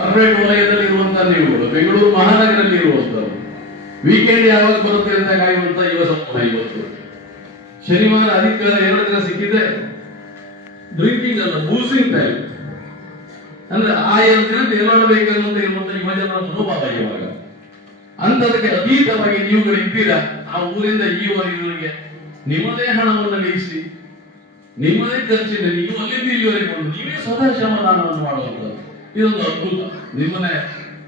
Corporate ವಲಯದಲ್ಲಿ ಇರುವಂತಹ ನೀವು, ಬೆಂಗಳೂರು ಮಹಾನಗರದಲ್ಲಿ ಇರುವಂತವ್ರು ವೀಕೆಂಡ್ ಯಾವಾಗ ಬರುತ್ತೆ ಅಂತ ಕಾಯುವಂತ ಯುವ ಸಮೂಹ ಇವತ್ತು. ಶನಿವಾರ ಅಧಿಕಾರ ಎರಡು ದಿನ ಸಿಕ್ಕಿದೆ ಡ್ರಿಂಕಿಂಗ್ ಅಲ್ಲ ಬೂಸಿಂಗ್ ಟೈಮ್ ಅಂದ್ರೆ ಆ ಎರಡು ದಿನ ತೇಲಾಡಬೇಕನ್ನುವಂತ ಇರುವಂತ ಯುವ ಜನರ ಮನೋಭಾವ ಇವಾಗ. ಅಂತದಕ್ಕೆ ಅತೀತವಾಗಿ ನೀವುಗಳು ಇದ್ದೀರಾ? ಆ ಊರಿಂದ ಈವರೆಗೆ ನಿಮ್ಮದೇ ಹಣವನ್ನು ಮೀಸಿ ನಿಮ್ಮದೇ ಖರ್ಚಿನ ನೀವು ಅಲ್ಲಿಂದ ಇಲ್ಲಿವರೆಗೆ ನೀವೇ ಸ್ವತಃ ಶ್ರಮದಾನವನ್ನು ಮಾಡುವಂಥದ್ದು. ಇದೊಂದು ಅದ್ಭುತ. ನಿಮ್ಮನೆ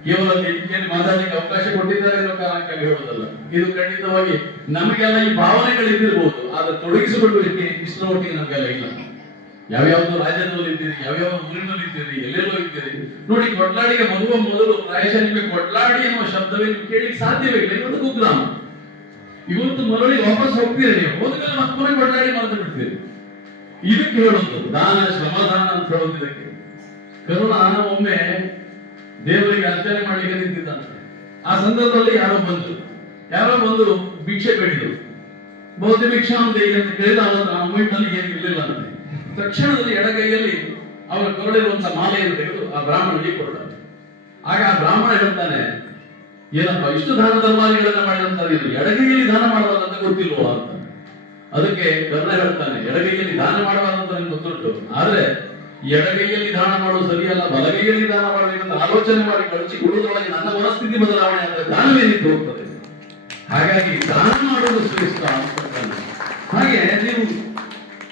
ಕೇವಲ ವೇದಿಕೆಯಲ್ಲಿ ಮಾತಾಡಲಿಕ್ಕೆ ಅವಕಾಶ ಕೊಟ್ಟಿದ್ದಾರೆ ಅನ್ನೋ ಕಾರಣಕ್ಕಾಗಿ ಹೇಳುವುದಲ್ಲ. ಇದು ಖಂಡಿತವಾಗಿ ನಮಗೆಲ್ಲ ಈ ಭಾವನೆಗಳು ಇದ್ದಿರ್ಬೋದು ಆದ್ರೆ ತೊಡಗಿಸಿಕೊಳ್ಳಲಿಕ್ಕೆ ಇಷ್ಟರ ಮಟ್ಟಿಗೆ ನಮಗೆಲ್ಲ ಇಲ್ಲ. ಯಾವ್ಯಾವ್ದು ರಾಜ್ಯದಲ್ಲಿ ಇದ್ದೀರಿ ಯಾವ್ಯಾವ ಊರಿನಲ್ಲಿ ಇದ್ದೀರಿ, ಎಲ್ಲೆಲ್ಲೋ ಇದ್ದೀರಿ. ನೋಡಿ ಕೊಡ್ಲಾಡಿಗೆ ಮಗುವ ಮೊದಲು ಪ್ರಾಯಶಃ ನಿಮಗೆ ಕೊಡ್ಲಾಡಿ ಎನ್ನುವ ಶಬ್ದವೇ ನಿಮ್ಗೆ ಕೇಳಲಿಕ್ಕೆ ಸಾಧ್ಯವೇ ಇಲ್ಲ. ಇವತ್ತು ಕುಗ್ರಾಮ. ಇವತ್ತು ಮರಳಿ ವಾಪಸ್ ಹೋಗ್ತೀರಿ ನೀವು? ಹೋದ್ಮೇಲೆ ಮತ್ತೆ ಕೊಡ್ಲಾಡಿ ಮಾತಾಡ್ತೀರಿ ಇದಕ್ಕೆ ಹೇಳೋದು ದಾನ ಶ್ರಮದಾನ ಅಂತ ಹೇಳೋದು ಕರುಣ ಒಮ್ಮೆ ದೇವರಿಗೆ ಅರ್ಚನೆ ಮಾಡಲಿಕ್ಕೆ ನಿಂತಿದ್ದಂತೆ ಆ ಸಂದರ್ಭದಲ್ಲಿ ಯಾರೋ ಬಂದ್ರು. ಯಾರೋ ಬಂದು ಭಿಕ್ಷೆ ಬೇಡಿದ್ರು. ಬೌದ್ಧ ಭಿಕ್ಷಾ ಅಂತ ಅಂತ ಕೇಳಿದ ಅವರ ಆ ಮೂಮೆಂಟ್ನಲ್ಲಿ ಏನು ಇರಲಿಲ್ಲ ಅಂತೆ ತಕ್ಷಣದಲ್ಲಿ ಎಡಗೈಯಲ್ಲಿ ಅವರ ಕೊರಳಿರುವಂತಹ ಮಾಲೆಯನ್ನು ತೆಗೆದು ಆ ಬ್ರಾಹ್ಮಣನಿಗೆ ಕೊಡ್ತಾರೆ ಆಗ ಆ ಬ್ರಾಹ್ಮಣ ಹೇಳ್ತಾನೆ, ಏನಪ್ಪ, ಇಷ್ಟು ದಾನ ಧರ್ಮಾದಿಗಳನ್ನ ಮಾಡಿದಂತ ನೀನು ಎಡಗೈಯಲ್ಲಿ ದಾನ ಮಾಡಬಾರ್ದಂತ ಗೊತ್ತಿಲ್ವೋ ಅಂತ. ಅದಕ್ಕೆ ಕರ್ಣ ಹೇಳ್ತಾನೆ, ಎಡಗೈಯಲ್ಲಿ ದಾನ ಮಾಡಬಾರ್ದಂತ ನಿಮ್ಗೆ ಗೊತ್ತುಂಟು. ಆದ್ರೆ ಎಡಗೈಯಲ್ಲಿ ದಾನ ಮಾಡೋದು ಸರಿಯಲ್ಲ, ಬಲಗೈಯಲ್ಲಿ ದಾನ ಮಾಡಬೇಕಂತ ಆಲೋಚನೆ ಮಾಡಿ ಕಳಿಸಿ ಕೊಡುವುದರೊಳಗೆ ನನ್ನ ಮನಸ್ಥಿತಿ ಬದಲಾವಣೆ ಆದರೆ ದಾನವೇನಿತ್ತು ಹೋಗ್ತದೆ? ಹಾಗಾಗಿ ದಾನ ಮಾಡುವುದು ಶ್ರೇಷ್ಠ. ಹಾಗೆ ನೀವು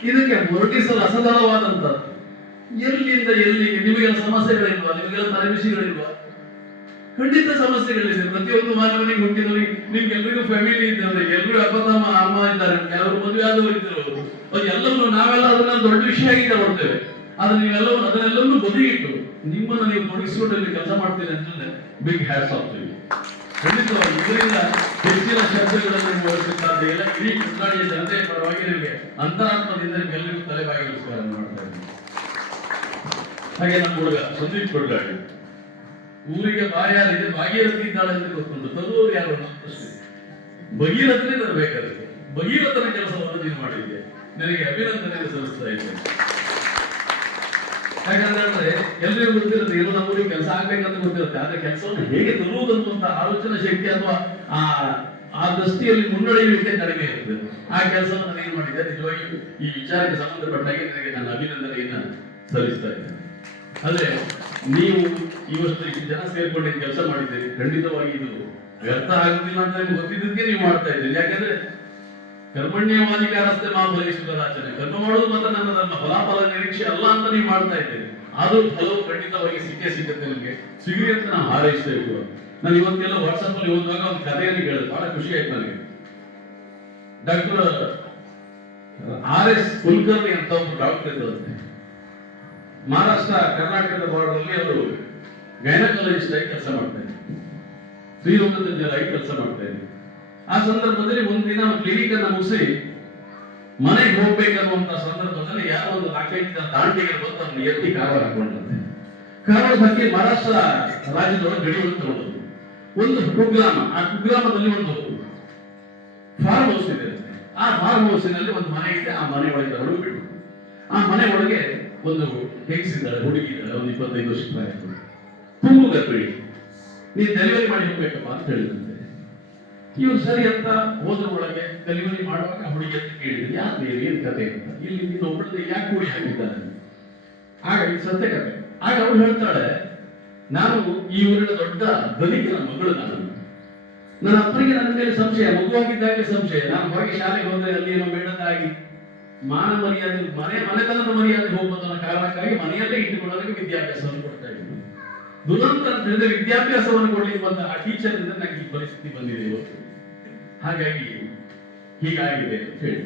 ಇದಕ್ಕೆ ಹೊರಟಿಸಲು ಅಸದಳವಾದಂಥದ್ದು ಎಲ್ಲಿಂದ ಎಲ್ಲಿ ನಿಮಗೆಲ್ಲ ಸಮಸ್ಯೆಗಳಿಲ್ವಾ? ನಿಮಗೆಲ್ಲ ತಲೆಬಿಸಿಗಳಿಲ್ವಾ ಖಂಡಿತ ಸಮಸ್ಯೆಗಳಿದೆ. ಪ್ರತಿಯೊಂದು ಮಾನವನಿಗೆ ಹುಟ್ಟಿದವರಿಗೆ ನಿಮ್ಗೆಲ್ರಿಗೂ ಫ್ಯಾಮಿಲಿ ಇದ್ದಾರೆ ಎಲ್ರಿಗೂ ಅಪ್ಪ ತಮ್ಮ ಅಮ್ಮ ಇದ್ದಾರೆ. ಕೆಲವರು ಮದುವೆ ಆದವರು ಇದ್ದರು ಅದು ಎಲ್ಲವೂ ನಾವೆಲ್ಲ ಅದನ್ನ ದೊಡ್ಡ ವಿಷಯ ಆಗಿ ತಗೊಳ್ತೇವೆ ಆದ್ರೆ ನೀವೆಲ್ಲವೂ ಅದನ್ನೆಲ್ಲವನ್ನೂ ಬದಿಗಿಟ್ಟು ನಿಮ್ಮನ್ನು ನೀವು ತೊಡಗಿಸಿಕೊಂಡಲ್ಲಿ ಕೆಲಸ ಮಾಡ್ತೀರಿ ಅಂತಂದ್ರೆ ಬಿಗ್ ಹ್ಯಾಸ್ ಆಫ್ ಯು ಇದರಿಂದ ಹೆಚ್ಚಿನ ಶಬ್ದಗಳನ್ನು ನೀವು ಸಾಧ್ಯ ಇಲ್ಲ. ಇಡೀ ಜನತೆಯ ಪರವಾಗಿ ನಿಮಗೆ ಅಂತರಾತ್ಮದಿಂದ ನಿಮ್ಗೆಲ್ಲರಿಗೂ ತಲೆಬಾಗಿ ನಮಸ್ಕಾರ ಮಾಡ್ತಾ ಹಾಗೆ ನಮ್ಮ ಹುಡುಗ ಸಂದೀಪ್ ಕೊಡ್ಗಾಡಿ. ಊರಿಗೆ ಬಾಯಾರಿದೆ ಭಾಗೀರಥಿ ಇದ್ದಾಳೆ ಅಂತ ಗೊತ್ತುಂಟು. ತರುವವರು ಯಾರು ಪ್ರಶ್ನೆ ಭಗೀರಥನೇ ತರಬೇಕು ಅದಕ್ಕೆ ಭಗೀರಥನ ಕೆಲಸವನ್ನು ನೀನು ಮಾಡಿದ್ದೆ ನಿನಗೆ ಅಭಿನಂದನೆ ಸಲ್ಲಿಸ್ತಾ ಇದ್ದೇನೆ. ಯಾಕಂದ್ರೆ ಎಲ್ರಿಗೂ ಗೊತ್ತಿರುತ್ತೆ ಏನೋ ನಮ್ಮೂರಿಗೆ ಕೆಲಸ ಆಗ್ಬೇಕಂತ ಗೊತ್ತಿರುತ್ತೆ ಆದ್ರೆ ಕೆಲಸವನ್ನು ಹೇಗೆ ತರುವುದು ಅನ್ನುವಂತ ಆಲೋಚನಾ ಶಕ್ತಿ ಅಥವಾ ಆ ಆ ದೃಷ್ಟಿಯಲ್ಲಿ ಮುನ್ನಡೆಯುವಿಕೆ ಕಡಿಮೆ ಇರ್ತದೆ. ಆ ಕೆಲಸವನ್ನು ನೀನು ಮಾಡಿದ್ದೆ? ನಿಜವಾಗಿ ಈ ವಿಚಾರಕ್ಕೆ ಸಂಬಂಧಪಟ್ಟಾಗೆ ನನಗೆ ನನ್ನ ಅಭಿನಂದನೆಯನ್ನ ಸಲ್ಲಿಸ್ತಾ ಇದ್ದೆ ಆದ್ರೆ ನೀವು ಈ ಇಷ್ಟು ಜನ ಸೇರ್ಕೊಂಡು ಕೆಲಸ ಮಾಡಿದ್ದೀರಿ? ಖಂಡಿತವಾಗಿ ಇದು ವ್ಯರ್ಥ ಆಗುದಿಲ್ಲ ಅಂತ ನಿಮ್ಗೆ ಗೊತ್ತಿದ್ದಕ್ಕೆ ನೀವು ಮಾಡ್ತಾ ಇದ್ದೀರಿ. ಯಾಕಂದ್ರೆ ಕರ್ಮಣ್ಯವಾದಿಕಾರಸ್ತೆ ಮಾ ಫಲಿಸುವುದಾಚನೆ ಕರ್ಮ ಮಾಡುವುದು ಮಾತ್ರ ನನ್ನ ನನ್ನ ಫಲಾಫಲ ನಿರೀಕ್ಷೆ ಅಲ್ಲ ಅಂತ ನೀವು ಮಾಡ್ತಾ ಇದ್ದೇನೆ ಆದರೂ ಫಲವು ಖಂಡಿತವಾಗಿ ಸಿಕ್ಕೇ ಸಿಗುತ್ತೆ ನಿಮಗೆ. ಸಿಗಲಿ ಅಂತ ನಾನು ಹಾರೈಸ್ತೇವೆ ಕೂಡ ನಾನು ಇವತ್ತೆಲ್ಲ ವಾಟ್ಸಪ್ ಅಲ್ಲಿ ಓದುವಾಗ ಒಂದು ಕಥೆಯನ್ನು ಕೇಳಿದೆ. ಬಹಳ ಖುಷಿ ಆಯ್ತು ನನಗೆ. ಡಾಕ್ಟರ್, ಆರ್ ಎಸ್ ಕುಲಕರ್ಣಿ ಅಂತ ಒಬ್ಬರು ಡಾಕ್ಟರ್ ಇದ್ದಂತೆ ಮಹಾರಾಷ್ಟ್ರ, ಕರ್ನಾಟಕದ ಬಾರ್ಡರ್ ಅಲ್ಲಿ ಅವರು ಗೈನಕಾಲಜಿಸ್ಟ್ ಆಗಿ ಕೆಲಸ ಮಾಡ್ತಾರೆ ಇದ್ದಾರೆ. ತಜ್ಞರಾಗಿ ಕೆಲಸ ಮಾಡ್ತಾ ಮಾಡ್ತಾರೆ ಆ ಸಂದರ್ಭದಲ್ಲಿ ಒಂದಿನ ಕ್ಲಿನಿಕ್ ಅನ್ನ ಮುಗಿಸಿ ಮನೆಗೆ ಹೋಗ್ಬೇಕನ್ನುವಂತ ಸಂದರ್ಭದಲ್ಲಿ ಯಾರೋ ಒಂದು ನಾಲ್ಕೈದು ದಾಂಡಿಗೆ ಬಂದು ಅವನು ಎತ್ತಿ ಕಾರವಾರ ಹಾಕೊಂಡಂತೆ ಕಾರವಾರ ಹಾಕಿ ಮಹಾರಾಷ್ಟ್ರ ರಾಜ್ಯದೊಳಗೆ ಗಡಿಯನ್ನು ಒಂದು ಕುಗ್ರಾಮ, ಆ ಕುಗ್ರಾಮದಲ್ಲಿ ಒಂದು ಫಾರ್ಮ್ ಹೌಸ್ ಇದೆ. ಆ ಫಾರ್ಮ್ ಹೌಸಿನಲ್ಲಿ ಒಂದು ಮನೆ ಇದೆ, ಆ ಮನೆ ಒಳಗೆ ಅವರು ಬಿಟ್ಟು. ಆ ಮನೆ ಒಳಗೆ ಒಂದು ಹೆಂಗಸಿದ್ದಾಳೆ ಹುಡುಗಿ ಇದ್ದಾಳೆ, ಒಂದು ಇಪ್ಪತ್ತೈದು ವರ್ಷ ಪ್ರಾಯ ತುಂಬ ಗರ್ಭಿಣಿ. ನೀನು ಡೆಲಿವರಿ ಮಾಡಿ ಹೋಗ್ಬೇಕಪ್ಪ ಅಂತ ಹೇಳಿದಂತೆ ಇವ್ರು ಸರಿ ಅಂತ ಹೋದ್ರ ಒಳಗೆ ಡೆಲಿವರಿ ಮಾಡುವಾಗ ಹುಡುಗಿ ಅಂತ ಕೇಳಿದ್ರು, ಯಾರು ಏನು ಕತೆ ಅಂತ? ಇಲ್ಲಿ ನೀನು ಒಬ್ಬಳದೆ ಯಾಕೆ ಕೂಡಿ ಹಾಕಿದ್ದಾನೆ? ಆಗ ಇದು ಸತ್ಯ ಕತೆ. ಆಗ ಅವಳು ಹೇಳ್ತಾಳೆ, ನಾನು ಈ ಊರಿನ ದೊಡ್ಡ ಧನಿಕನ ಮಗಳು ನಾನು. ನನ್ನ ಅಪ್ಪನಿಗೆ ನನ್ನ ಮೇಲೆ ಸಂಶಯ ಮಗುವಾಗಿದ್ದಾಗಲೇ ಸಂಶಯ. ನಾನು ಹೊರಗೆ ಶಾಲೆಗೆ ಹೋದ್ರೆ ಅಲ್ಲಿ ಏನೋ ಬೇಡದಾಗಿ ಮಾನ ಮರ್ಯಾದೆ, ಮನೆ ಮನೆತನದ ಮರ್ಯಾದೆ ಹೋಗ್ಬೋದು ಕಾರಣಕ್ಕಾಗಿ ಮನೆಯಲ್ಲೇ ಇಟ್ಟುಕೊಳ್ಳೋದಕ್ಕೆ ವಿದ್ಯಾಭ್ಯಾಸವನ್ನು ಕೊಡ್ತಾ ದುರಂತ ಹೇಳಿದ್ರೆ ವಿದ್ಯಾಭ್ಯಾಸವನ್ನು ಕೊಡ್ಲಿಕ್ಕೆ ಬಂದ ಆ ಟೀಚರ್ ಇಂದ ನನಗೆ ಈ ಪರಿಸ್ಥಿತಿ ಬಂದಿದೆ ಇವತ್ತು. ಹಾಗಾಗಿ ಹೀಗಾಗಿದೆ ಅಂತ ಹೇಳಿ.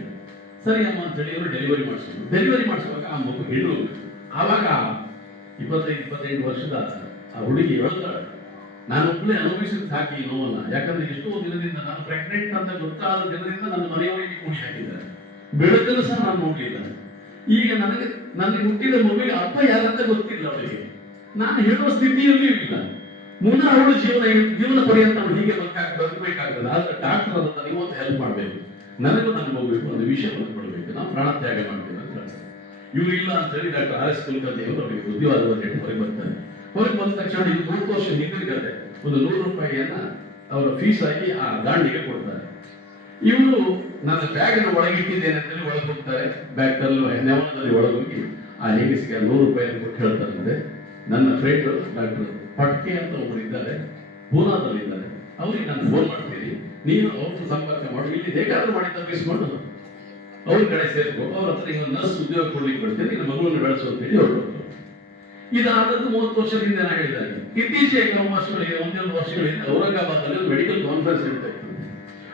ಸರಿ ಅಮ್ಮ ಅಂತ ಹೇಳಿ ಅವರು ಡೆಲಿವರಿ ಮಾಡಿಸಿದ್ರು. ಡೆಲಿವರಿ ಮಾಡಿಸುವಾಗ ಆ ಮಗು ಹೆಣ್ಣು ಆವಾಗ ಇಪ್ಪತ್ತೈದು ಇಪ್ಪತ್ತೈದು ವರ್ಷದ ಆ ಹುಡುಗಿ ಹೇಳ್ತಾಳೆ, ನಾನು ಒಬ್ಬನೇ ಅನುಭವಿಸಿದ ಸಾಕಿ ನೋವಲ್ಲ ಯಾಕಂದ್ರೆ ಎಷ್ಟೋ ದಿನದಿಂದ ನಾನು ಪ್ರೆಗ್ನೆಂಟ್ ಅಂತ ಗೊತ್ತಾದ ದಿನದಿಂದ ನನ್ನ ಮನೆಯವರಿಗೆ ಕೂಡಿ ಹಾಕಿದ್ದಾರೆ. ಬೆಳಕನ್ನು ಸಹ ನಾನು ನೋಡ್ಲಿಲ್ಲ. ಈಗ ನನಗೆ ನನಗೆ ಹುಟ್ಟಿದ ಮಗುವಿಗೆ ಅಪ್ಪ ಯಾರಂತ ಗೊತ್ತಿಲ್ಲ ಅವಳಿಗೆ. ನಾನು ಹೇಳುವ ಸ್ಥಿತಿಯಲ್ಲಿ ಇಲ್ಲ. ಮುಂದೆ ಅವಳು ಜೀವನ ಜೀವನ ಪರ್ಯಂತ ಅವಳು ಹೀಗೆ ಬದುಕಬೇಕಾಗ್ತದೆ. ಆದ್ರೆ ಡಾಕ್ಟರ್ ಅದನ್ನ ಒಂದು ಹೆಲ್ಪ್ ಮಾಡಬೇಕು. ನನಗೂ ನನ್ನ ಹೋಗ್ಬೇಕು ಒಂದು ವಿಷಯ ಕೊಡಬೇಕು ನಾವು ಪ್ರಾಣ ತ್ಯಾಗ ಮಾಡ್ತೇವೆ ಅಂತ ಇವ್ರು ಇಲ್ಲ ಅಂತ ಹೇಳಿ ಡಾಕ್ಟರ್ ಆರ್ ಎಸ್ ಕುಲಕರ್ಣಿ ಅವರು ಅವರಿಗೆ ಬುದ್ಧಿವಾದವನ್ನು ಹೇಳಿ ಹೊರಗೆ ಬರ್ತಾರೆ. ಹೊರಗೆ ಬಂದ ತಕ್ಷಣ ಇದು ಮೂರು ವರ್ಷ ಕತೆ ಒಂದು ನೂರು ರೂಪಾಯಿಯನ್ನ ಅವರ ಫೀಸ್ ಆಗಿ ಆ ದಾಂಡಿಗೆ ಕೊಡ್ತಾರೆ. ಇವರು ನನ್ನ ಬ್ಯಾಗ್ ಅನ್ನು ಒಳಗಿಟ್ಟಿದ್ದೇನೆ ಅಂತೇಳಿ ಒಳಗೆ ಹೋಗ್ತಾರೆ. ಬ್ಯಾಗ್ ನೆವದಲ್ಲಿ ಒಳಗೋಗಿ ಆ ಹೆಂಗಸಿಗೆ ನೂರು ರೂಪಾಯಿ ಕೊಟ್ಟು ಹೇಳ್ತಾರಂತೆ ನನ್ನ ಫ್ರೆಂಡ್ ಡಾಕ್ಟರ್ ಪಟ್ಕೆ ಅಂತ ಒಬ್ಬರು ಇದ್ದಾರೆ, ಪೂನಾದಲ್ಲಿ ಇದ್ದಾರೆ. ಅವ್ರಿಗೆ ನಾನು ಫೋನ್ ಮಾಡ್ತೀನಿ. ನೀನು ಅವ್ರ ಸಂಪರ್ಕ ಮಾಡು. ಇಲ್ಲಿ ಹೇಗಾದ್ರೂ ಮಾಡಿ ತಪ್ಪಿಸ್ಕೊಂಡು ಅವ್ರ ಕಡೆ ಸೇರ್ಕೊಂಡು ಅವ್ರ ಹತ್ರ ಈಗ ನರ್ಸ್ ಉದ್ಯೋಗ ಕೊಡ್ಲಿಕ್ಕೆ ಕೊಡ್ತೇನೆ ನಿನ್ನ ಮಗುವನ್ನು ಬೆಳೆಸು ಅಂತ ಹೇಳಿ ಹೊರಟು. ಇದಾದದ್ದು ಮೂವತ್ತು ವರ್ಷದಿಂದ ಹೇಳಿದಾಗ ಇತ್ತೀಚೆಗೆ ಕೆಲವು ವರ್ಷಗಳಿಗೆ ಒಂದೆರಡು ವರ್ಷಗಳಿಂದ. ಔರಂಗಾಬಾದಲ್ಲಿ ಒಂದು ಮೆಡಿಕಲ್ ಕಾನ್ಫರೆನ್ಸ್ ನಡೀತಾ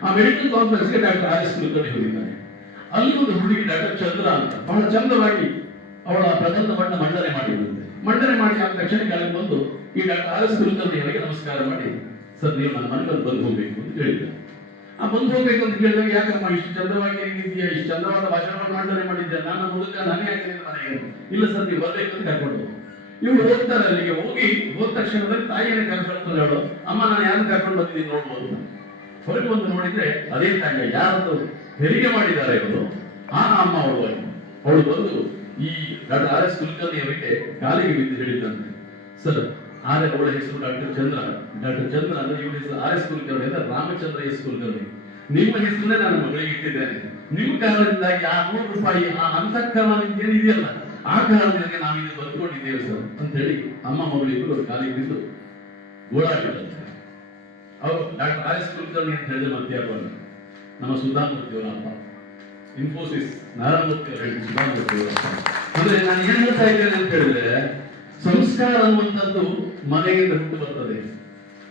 ಆ ಮೆಡಿಕಲ್ ಕಾನ್ಫರೆನ್ಸ್ಗೆ ಡಾಕ್ಟರ್ ಆರ್ ಎಸ್ ಕುಲಕರ್ಣಿ ಹೋಗಿದ್ದಾರೆ. ಅಲ್ಲಿ ಒಂದು ಹುಡುಗಿ ಡಾಕ್ಟರ್ ಚಂದ್ರ ಅಂತ. ಬಹಳ ಚಂದವಾಗಿ ಅವಳ ಪ್ರಬಂಧವನ್ನ ಮಂಡನೆ ಮಾಡಿದಂತೆ ಮಂಡನೆ ಮಾಡಿ ಆದ ತಕ್ಷಣ ಕೆಳಗೆ ಬಂದು, ಈ ಡಾಕ್ಟರ್ ಆರ್ ಎಸ್ ನಮಸ್ಕಾರ ಮಾಡಿ, ಸರ್, ನೀವು ನನ್ನ ಮನೆಗೆ ಬಂದು ಹೋಗ್ಬೇಕು ಅಂತ ಹೇಳಿದ್ದಾರೆ ಆ ಬಂದು ಹೋಗ್ಬೇಕು ಅಂತ ಕೇಳಿದಾಗ, ಯಾಕಮ್ಮ, ಇಷ್ಟು ಚಂದವಾಗಿ ಇದೆಯಾ ಇಷ್ಟು ಚಂದವಾದ ಭಾಷಣವನ್ನು ಮಂಡನೆ ಮಾಡಿದ್ದೆ ನಾನು ಹುಡುಗ, ನಾನೇ ಯಾಕೆ ಮನೆಗೆ? ಇಲ್ಲ ಸರ್, ನೀವು ಬರ್ಬೇಕು ಅಂತ ಕರ್ಕೊಂಡು. ಇವ್ರು ಹೋಗ್ತಾರೆ ಅಲ್ಲಿಗೆ ಹೋಗಿ, ಹೋದ ತಕ್ಷಣದಲ್ಲಿ ತಾಯಿಯನ್ನು ಕರ್ಕೊಂಡು ಹೇಳು. ಅಮ್ಮ, ನಾನು ಯಾರು ಕರ್ಕೊಂಡು ಬಂದಿದ್ದೀನಿ ನೋಡ್ಬೋದು. ಹೊರಗೆ ಬಂದು ನೋಡಿದ್ರೆ, ಅದೇ ತಾಯಿ ಯಾರದ್ದು ಹೆರಿಗೆ ಮಾಡಿದ್ದಾರೆ ಇವರು ಆ, ಅಮ್ಮ, ಅವಳು. ಅವಳು ಬಂದು ಈ ಡಾಕ್ಟರ್ ಆರ್ ಎಸ್ ಕುಲಕರ್ಣಿ ಅವರಿಗೆ ಕಾಲಿಗೆ ಬಿದ್ದು ಹೇಳಿದಂತೆ ಸರ್ ಆರ್ ಅವಳ ಹೆಸರು ಡಾಕ್ಟರ್ ಚಂದ್ರ. ಡಾಕ್ಟರ್ ಚಂದ್ರ ಅಂದ್ರೆ ಇವಳ ಹೆಸರು ಆರ್ ಎಸ್ ಕುಲಕರ್ಣಿ ಅಂದ್ರೆ ರಾಮಚಂದ್ರ ಎಸ್ ಕುಲಕರ್ಣಿ. ನಿಮ್ಮ ಹೆಸರನ್ನೇ ನಾನು ಮಗಳಿಗೆ ಇಟ್ಟಿದ್ದೇನೆ. ನಿಮ್ಮ ಕಾರಣದಿಂದಾಗಿ ಆ ನೂರು ರೂಪಾಯಿ, ಆ ಅಂತಃಕರಣ ಇದೆಯಲ್ಲ? ಆ ಕಾರಣದಿಂದ ನಾವು ಇದು ಬಂದ್ಕೊಂಡಿದ್ದೇವೆ ಸರ್ ಅಂತ ಹೇಳಿ ಅಮ್ಮ ಮಗಳಿಗೂ ಕಾಲಿಗೆ ಬಿದ್ದು ಓಡಾಡಿದ್ದಾರೆ ಅವರು ಡಾಕ್ಟರ್ ಆರ್ ಎಸ್ ಕುಲಕರ್ಣಿ ಅಂತ ಹೇಳಿದ್ರೆ ಮತ್ತೆ. ನಮ್ಮ ಸುಧಾಮೂರ್ತಿ ಅವರ ಅಪ್ಪ ಇನ್ಫೋಸಿಸ್ ಅಂದ್ರೆ ನಾನು ಏನ್ ಹೇಳ್ತಾ ಇದ್ದೇನೆ ಅಂತ ಹೇಳಿದ್ರೆ, ಸಂಸ್ಕಾರ ಅನ್ನುವಂಥದ್ದು ಮನೆಯಿಂದ ಹುಟ್ಟು ಬರ್ತದೆ.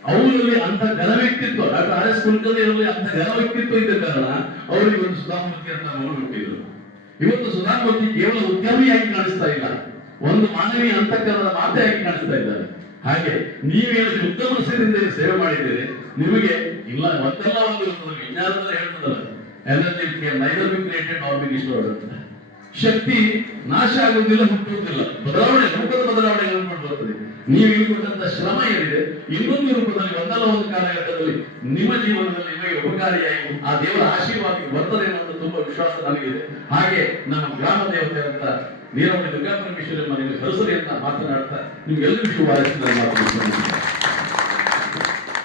ಅವರಲ್ಲಿ ಅಂತ ಘನ ವ್ಯಕ್ತಿತ್ವ ಡಾಕ್ಟರ್ ಆರ್ ಎಸ್ ಕುಲಕರ್ಣಿ ಅವರಲ್ಲಿ ಅಂತ ಘನ ವ್ಯಕ್ತಿತ್ವ ಇದ್ದ ಕಾರಣ ಅವರಿಗೆ ಒಂದು ಸುಧಾಮೂರ್ತಿ ಅಂತ ಮಗಳು ಹುಟ್ಟಿದ್ರು. ಇವತ್ತು ಸುಧಾಮೂರ್ತಿ ಕೇವಲ ಉದ್ಯಮಿಯಾಗಿ ಕಾಣಿಸ್ತಾ ಇಲ್ಲ. ಒಂದು ಮಾನವೀಯ ಅಂತಃಕರಣದ ಮಾತೆಯಾಗಿ ಕಾಣಿಸ್ತಾ ಇದ್ದಾರೆ. ಹಾಗೆ ನೀವೇನು ಉತ್ತಮ ಸೇವೆ ಮಾಡಿದ್ದೀರಿ, ನಿಮಗೆ ಇಲ್ಲ, ಒಂದಲ್ಲ ಒಂದು. ವಿಜ್ಞಾನದಲ್ಲಿ ಹೇಳ್ತದಲ್ಲ ಕ್ರಿಯೇಟೆಡ್ ಆರ್ ಬಿ ಡಿಸ್ಟ್ರೋಯ್ಡ್ ಅಂತ ಶಕ್ತಿ ನಾಶ ಆಗುವುದಿಲ್ಲ ಹುಟ್ಟುವುದಿಲ್ಲ ಬದಲಾವಣೆ, ರೂಪದ ಬದಲಾವಣೆ ಮಾಡ್ಕೊಂಡು ಬರ್ತದೆ. ನೀವು ಇರುವಂತಹ ಶ್ರಮ ಏನಿದೆ? ಇನ್ನೊಂದು ರೂಪದಲ್ಲಿ, ಒಂದಲ್ಲ ಒಂದು ಕಾಲಘಟ್ಟದಲ್ಲಿ ನಿಮ್ಮ ಜೀವನದಲ್ಲಿ ನಿಮಗೆ ಉಪಕಾರಿಯಾಗಿ ಆ ದೇವರ ಆಶೀರ್ವಾದ ಬರ್ತದೆ ಅನ್ನೋದು ತುಂಬಾ ವಿಶ್ವಾಸ ನನಗಿದೆ. ಹಾಗೆ ನಮ್ಮ ಗ್ರಾಮ ದೇವತೆ ಅಂತ ನೀರಾವರಿ ದುರ್ಗಾ ಪರಮೇಶ್ವರಿ ಮನೆಯಲ್ಲಿ ಅಂತ ಮಾತನಾಡ್ತಾ ನಿಮ್ಗೆಲ್ಲರಿಗೂ ಶುಭ